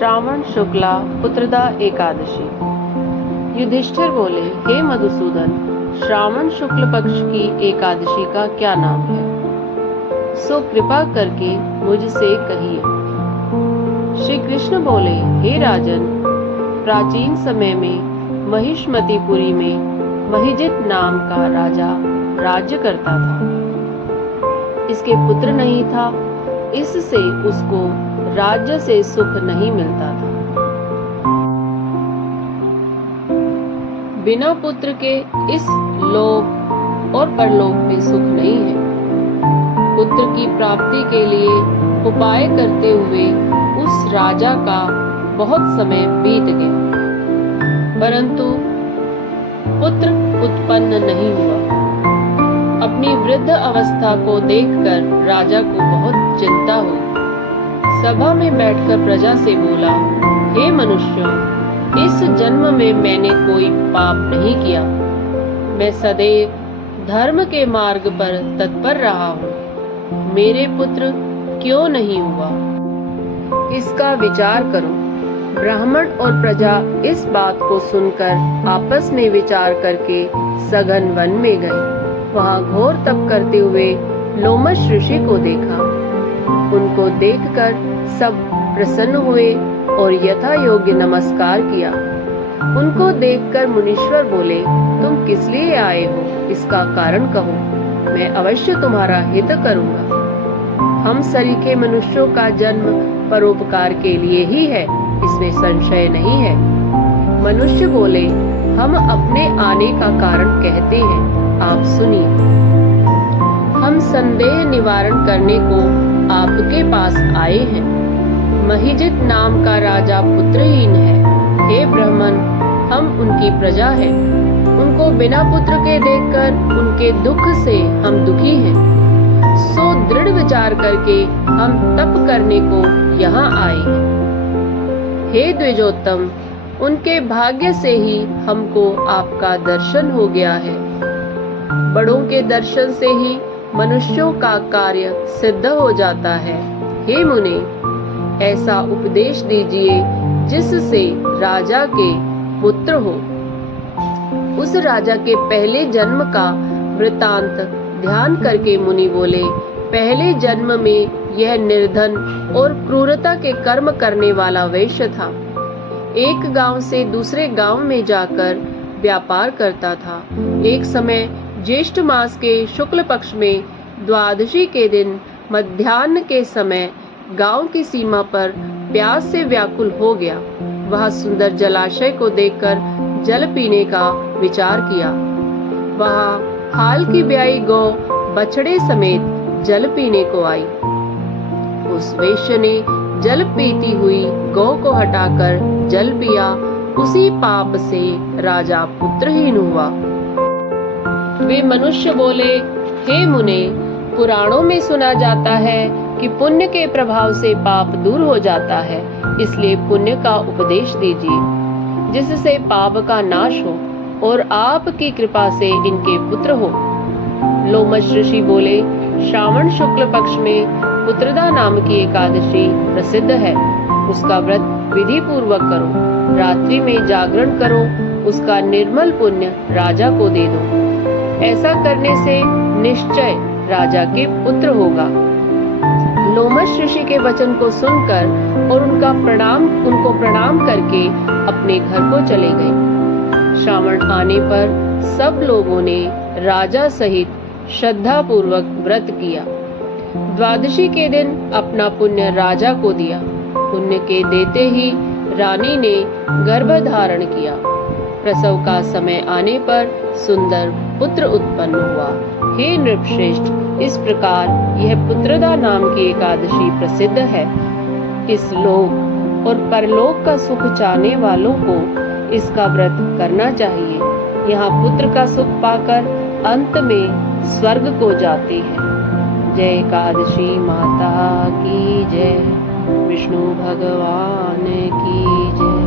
श्रावण शुक्ला पुत्रदा एकादशी। युधिष्ठिर बोले, हे मधुसूदन, श्रावण शुक्ल पक्ष की एकादशी का क्या नाम है? सो कृपा करके मुझसे कहिए। श्री कृष्ण बोले, हे राजन, प्राचीन समय में महिष्मतिपुरी में महिजित नाम का राजा राज्य करता था। इसके पुत्र नहीं था, इससे उसको राज्य से सुख नहीं मिलता था। बिना पुत्र के इस लोक और परलोक में सुख नहीं है। पुत्र की प्राप्ति के लिए उपाय करते हुए उस राजा का बहुत समय बीत गया, परंतु पुत्र उत्पन्न नहीं हुआ। अपनी वृद्ध अवस्था को देखकर राजा को बहुत चिंता हुई। सभा में बैठकर प्रजा से बोला, हे मनुष्यों, इस जन्म में मैंने कोई पाप नहीं किया। मैं सदैव धर्म के मार्ग पर तत्पर रहा हूँ। मेरे पुत्र क्यों नहीं हुआ, इसका विचार करो। ब्राह्मण और प्रजा इस बात को सुनकर आपस में विचार करके सघन वन में गए। वहाँ घोर तप करते हुए लोमश ऋषि को देखा। उनको देखकर सब प्रसन्न हुए और यथा योग्य नमस्कार किया। उनको देखकर मुनीश्वर बोले, तुम किस लिए आए हो, इसका कारण कहो, मैं अवश्य तुम्हारा हित करूंगा। हम सरीखे मनुष्यों का जन्म परोपकार के लिए ही है, इसमें संशय नहीं है। मनुष्य बोले, हम अपने आने का कारण कहते हैं, आप सुनिए। हम संदेह निवारण करने को आपके पास आए हैं। महिजित नाम का राजा पुत्रहीन है। हे ब्राह्मण, हम उनकी प्रजा हैं। उनको बिना पुत्र के देखकर उनके दुख से हम दुखी हैं। सो दृढ़ विचार करके हम तप करने को यहाँ आए हैं। हे द्विजोत्तम, उनके भाग्य से ही हमको आपका दर्शन हो गया है। बड़ों के दर्शन से ही मनुष्यों का कार्य सिद्ध हो जाता है। हे मुने, ऐसा उपदेश दीजिए जिससे राजा के पुत्र हो। उस राजा के पहले जन्म का वृतांत ध्यान करके मुनि बोले, पहले जन्म में यह निर्धन और क्रूरता के कर्म करने वाला वैश्य था। एक गांव से दूसरे गांव में जाकर व्यापार करता था। एक समय ज्येष्ठ मास के शुक्ल पक्ष में द्वादशी के दिन मध्याह्न के समय गांव की सीमा पर प्यास से व्याकुल हो गया। वह सुंदर जलाशय को देखकर जल पीने का विचार किया। वहां हाल की ब्याई गौ बछड़े समेत जल पीने को आई। उस वैश्य ने जल पीती हुई गौ को हटाकर जल पिया। उसी पाप से राजा पुत्रहीन हुआ। वे मनुष्य बोले, हे मुने, पुराणों में सुना जाता है कि पुण्य के प्रभाव से पाप दूर हो जाता है, इसलिए पुण्य का उपदेश दीजिए जिससे पाप का नाश हो और आपकी कृपा से इनके पुत्र हो। लोमश ऋषि बोले, श्रावण शुक्ल पक्ष में पुत्रदा नाम की एकादशी प्रसिद्ध है। उसका व्रत विधि पूर्वक करो। रात्रि में जागरण करो। उसका निर्मल पुण्य राजा को दे दो। ऐसा करने से निश्चय राजा के पुत्र होगा। लोमश ऋषि के वचन को सुनकर और उनको प्रणाम करके अपने घर को चले गए। श्रावण आने पर सब लोगों ने राजा सहित श्रद्धा पूर्वक व्रत किया। द्वादशी के दिन अपना पुण्य राजा को दिया। पुण्य के देते ही रानी ने गर्भ धारण किया। प्रसव का समय आने पर सुंदर पुत्र उत्पन्न हुआ। हे नृपश्रेष्ठ, इस प्रकार यह पुत्रदा नाम की एकादशी प्रसिद्ध है। इस लोक और परलोक का सुख चाहने वालों को इसका व्रत करना चाहिए। यहाँ पुत्र का सुख पाकर अंत में स्वर्ग को जाते हैं। जय एकादशी माता की जय। विष्णु भगवान की जय।